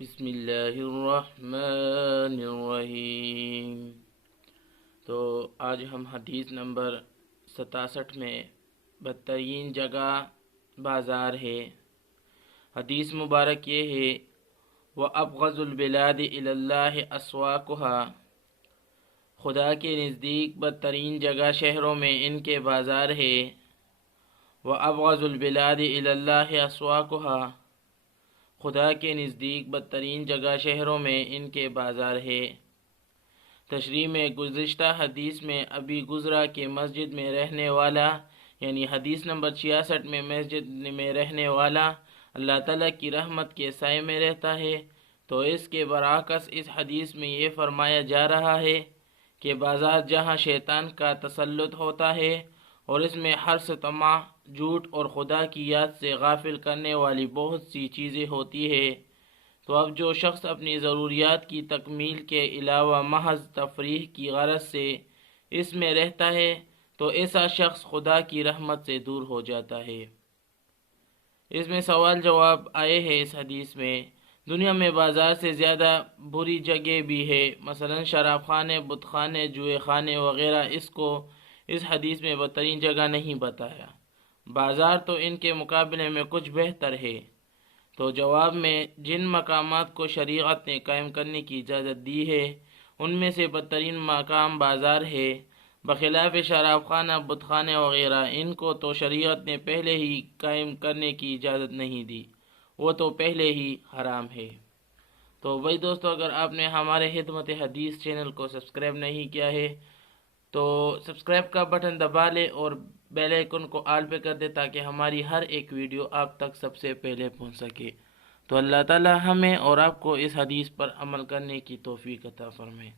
بسم اللہ الرحمن الرحیم۔ تو آج ہم حدیث نمبر 67 میں بدترین جگہ بازار ہے۔ حدیث مبارک یہ ہے وَأَبْغَضُ الْبِلَادِ إِلَى اللَّهِ أَسْوَاقُهَا، خدا کے نزدیک بدترین جگہ شہروں میں ان کے بازار ہے۔ وَأَبْغَضُ الْبِلَادِ إِلَى اللَّهِ أَسْوَاقُهَا، خدا کے نزدیک بدترین جگہ شہروں میں ان کے بازار ہے۔ تشریح میں گزشتہ حدیث میں ابھی گزرا کہ مسجد میں رہنے والا، یعنی حدیث نمبر 66 میں مسجد میں رہنے والا اللہ تعالیٰ کی رحمت کے سائے میں رہتا ہے، تو اس کے برعکس اس حدیث میں یہ فرمایا جا رہا ہے کہ بازار جہاں شیطان کا تسلط ہوتا ہے اور اس میں حرص، طمع، جھوٹ اور خدا کی یاد سے غافل کرنے والی بہت سی چیزیں ہوتی ہیں، تو اب جو شخص اپنی ضروریات کی تکمیل کے علاوہ محض تفریح کی غرض سے اس میں رہتا ہے تو ایسا شخص خدا کی رحمت سے دور ہو جاتا ہے۔ اس میں سوال جواب آئے ہیں اس حدیث میں۔ دنیا میں بازار سے زیادہ بری جگہ بھی ہے، مثلا شراب خانے، بت خانے، جوئے خانے وغیرہ، اس کو اس حدیث میں بدترین جگہ نہیں بتایا۔ بازار تو ان کے مقابلے میں کچھ بہتر ہے۔ تو جواب میں جن مقامات کو شریعت نے قائم کرنے کی اجازت دی ہے ان میں سے بدترین مقام بازار ہے، بخلاف شراب خانہ، بت خانے وغیرہ، ان کو تو شریعت نے پہلے ہی قائم کرنے کی اجازت نہیں دی، وہ تو پہلے ہی حرام ہے۔ تو بھائی دوستو، اگر آپ نے ہمارے خدمت حدیث چینل کو سبسکرائب نہیں کیا ہے تو سبسکرائب کا بٹن دبا لے اور بیل آئیکن کو آل پہ کر دے تاکہ ہماری ہر ایک ویڈیو آپ تک سب سے پہلے پہنچ سکے۔ تو اللہ تعالی ہمیں اور آپ کو اس حدیث پر عمل کرنے کی توفیق عطا فرمائے۔